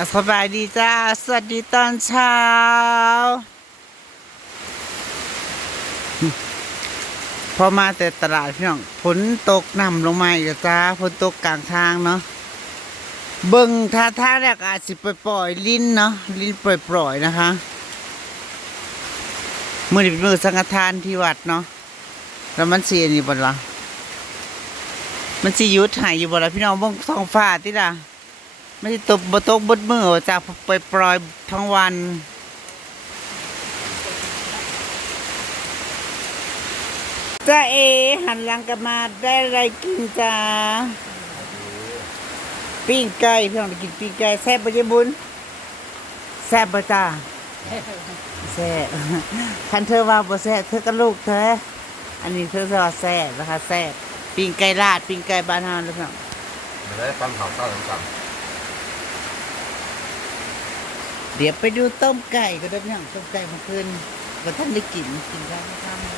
กสบายดีจ้าสวัสดีตอนเช้าพอมาแต่ตลาดพี่น้องฝนตกนำลงมาอีกจ้าฝนตกกลางทางเนาะเบิ่งท่าแรกอาจสิปล่อยลิ้นเนาะลิ้นปล่อยนะคะมื้อนี้เป็นมื้อสังฆทานที่วัดเนาะแล้วมันสิอันนี้บ่ล่ะมันสิหยุดให้อยู่บ่ล่ะพี่น้องเบิ่งท้องฟ้าติล่ะไม่ได้ตกบ่ตกบดมือจากปล่อยทั้งวันจ้าเอหันหลังกลับมาได้อะไรกินจ้าปิ้งไก่พี่น้องกินปิ้งไก่แซ่บบ่เยบุญแซ่บบ่จ้าแซ่บคันเธอว่าบ่แซ่บเธอกับลูกเธออันนี้เธอว่าแซ่บนะคะแซ่บปิ้งไก่ลาดปิ้งไก่บ้านเฮาแล้วพี่น้องไม่ได้ปั้นเผาข้าวต่างเดี๋ยวไปดูต้มไก่ก็ได้พี่น้องต้มไก่เมื่อคืนว่าท่านได้กินได้ไม่ทำ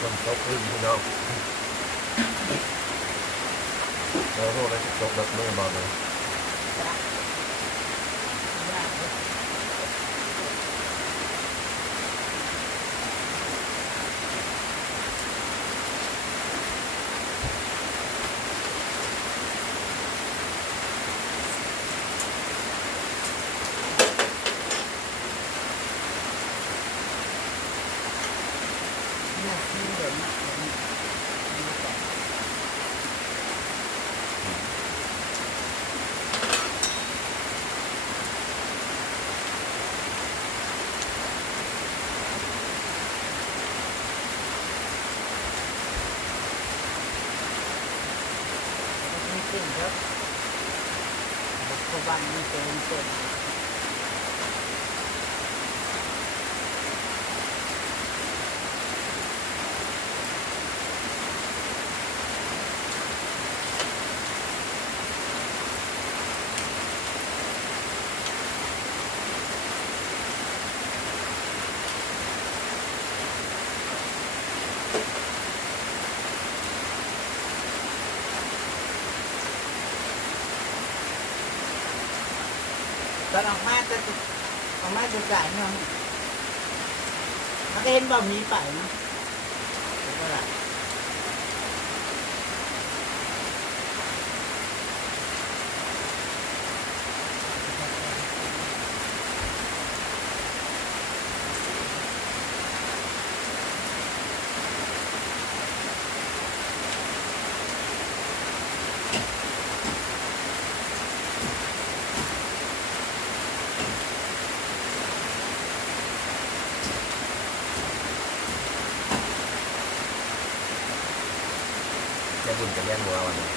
คนโต๊ะขึ้นพี่น้องแล้วพวกนั้นโต๊ะแบบไม่บอกเลยวันนี้เต็มตอนออกมาจะจ่ายเนาะมันก็เห็นบ่มีไปเนาะก็ได้แม่บุญจะเลี้ยงวัววันนี้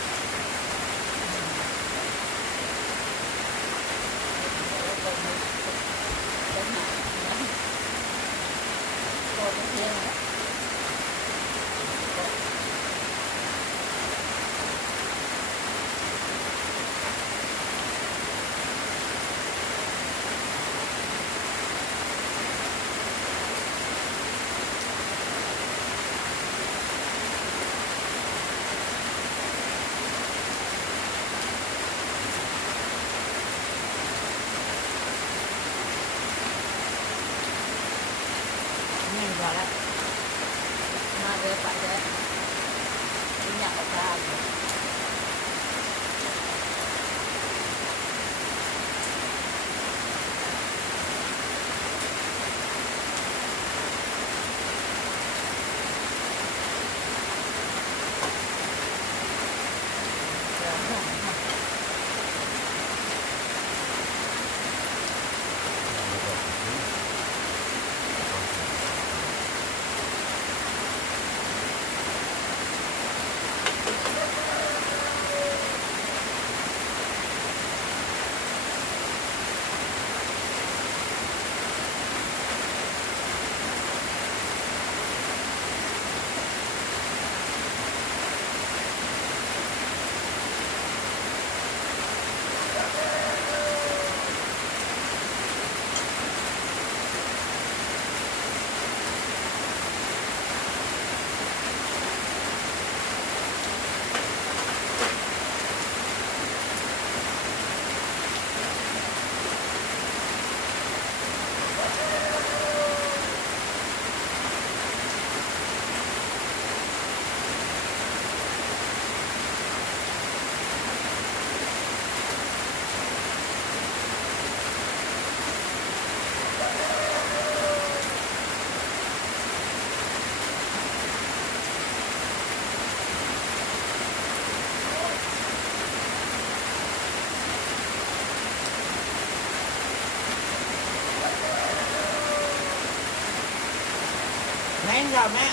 นี่พอแล้วมาเดี๋ยวไปเดี๋ยวอยากออกมา ยังกับแม่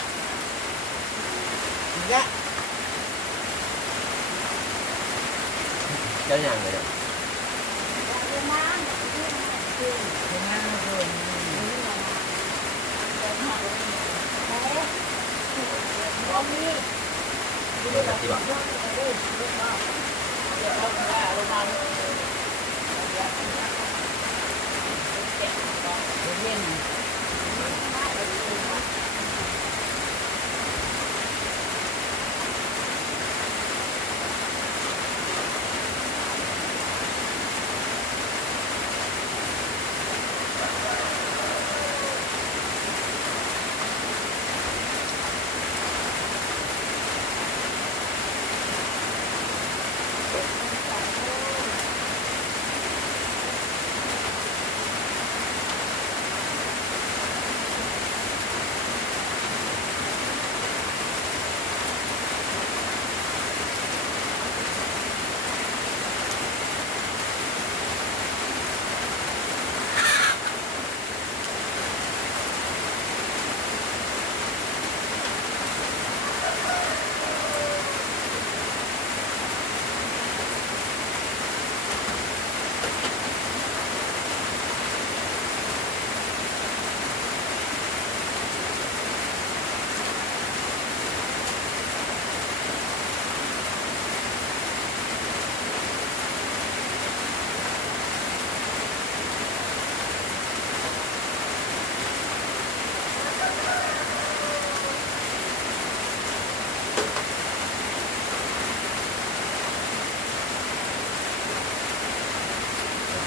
ยะ เจ้าอย่างเลยเนี่ย เดินแบบที่บอก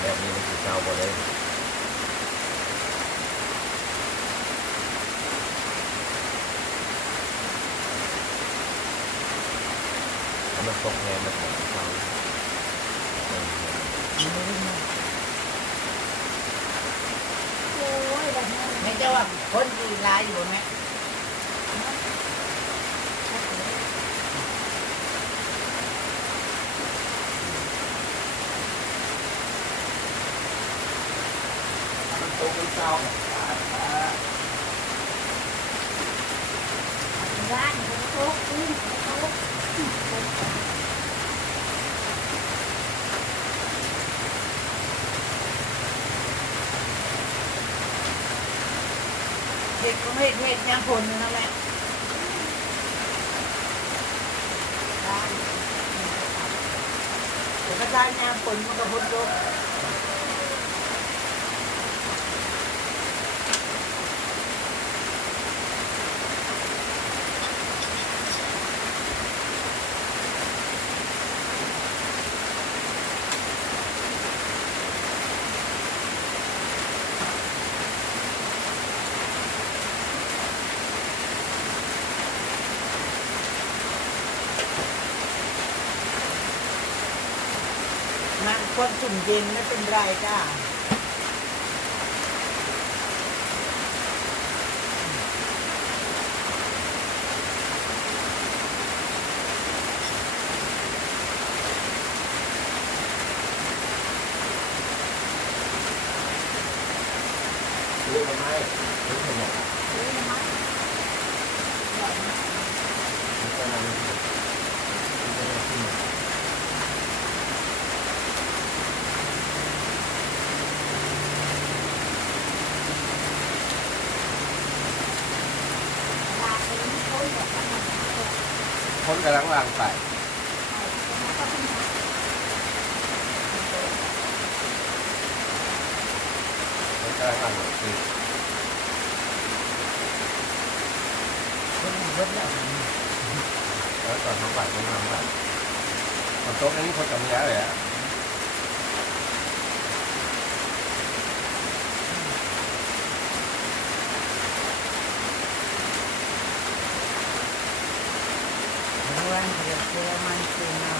แบบนี้มันคือเจ้าบ่เลยถ้ามันตกแทนมันของเจ้า ไม่เจ้าว่าคนดีร้ายอยู่ไหม มันตกเป็นเจ้า เด็กก็ไม่เด็กยังคนนึงนั่นแหละแต่ก็ได้ยังคนมันก็พ้นโลก มันคนจุ่มเย็นไม่เป็นไรจ้ารู้ทำไมรู้ทำไมมันก็นั่งมันก็นั่งขึ้นมาคนกำลังวางไปคนกำลังวางไปคือ คนเบิดแล้ว แล้วตอนทั้งฝ่ายต้องทำกันตอนโต๊ะนี้คนกำลังย้ายเลยอ่ะ วันเดียวเชื่อมันคือเนา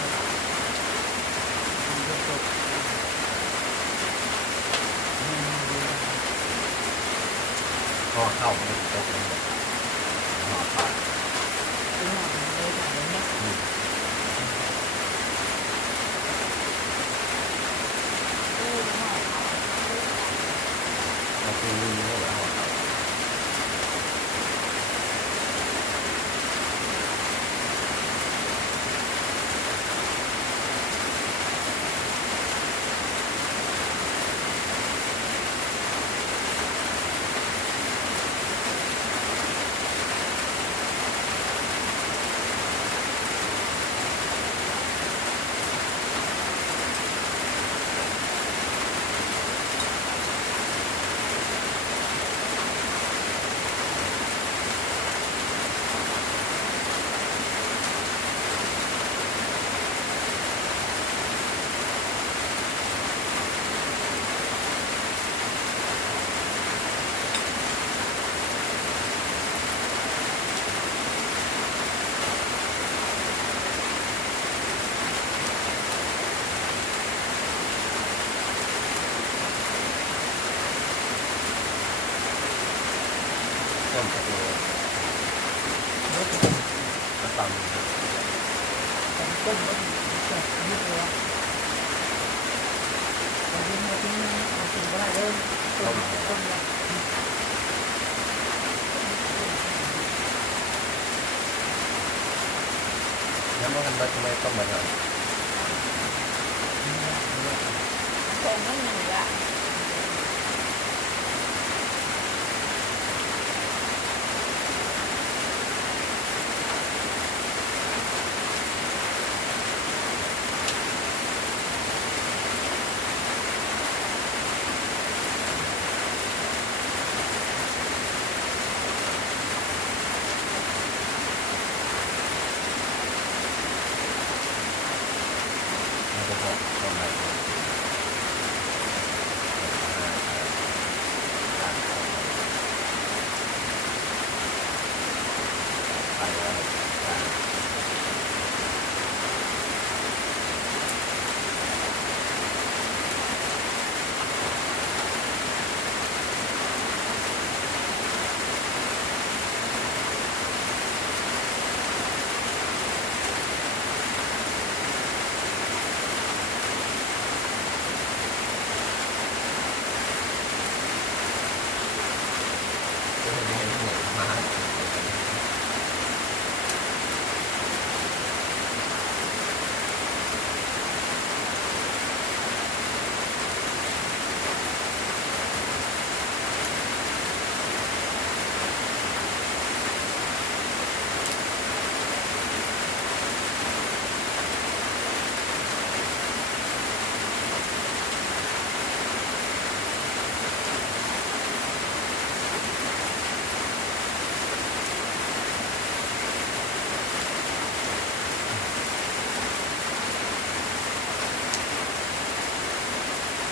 มันจะตก ห่อเข้าไม่ตกเลยห่อเข้า คือหมดเลยแบบนี้ เราคือลืมแล้วห่อเข้า ต้มกระดูกมาตำ ต้มก็แบบนี้เลยเอาทิ้งเอาทิ้งเอาทิ้งก็ได้เลยต้มแล้ว แล้วมันทำไมต้มมาหน่อย ต้มมันเหนื่อย มันจะบอกต้มอะไรไปแล้ว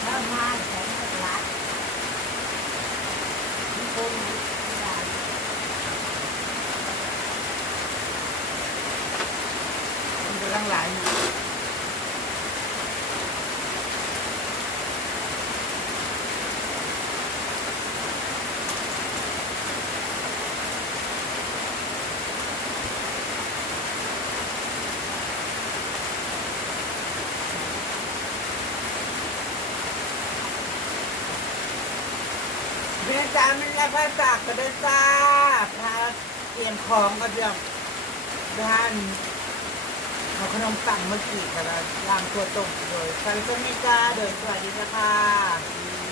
ถ้ามาแข็งก็รัดมีคนได้ มันจะตั้งหลายนะเรียนจามันแล้วภาษาก็ได้จ้าพาเตรียมของก็เดี๋ยวด้านเอาขนมปังเมื่อกี้ก็แล้วล้างตัวต้มโดยซาลิซามิจ้าโดยสวัสดีนะคะ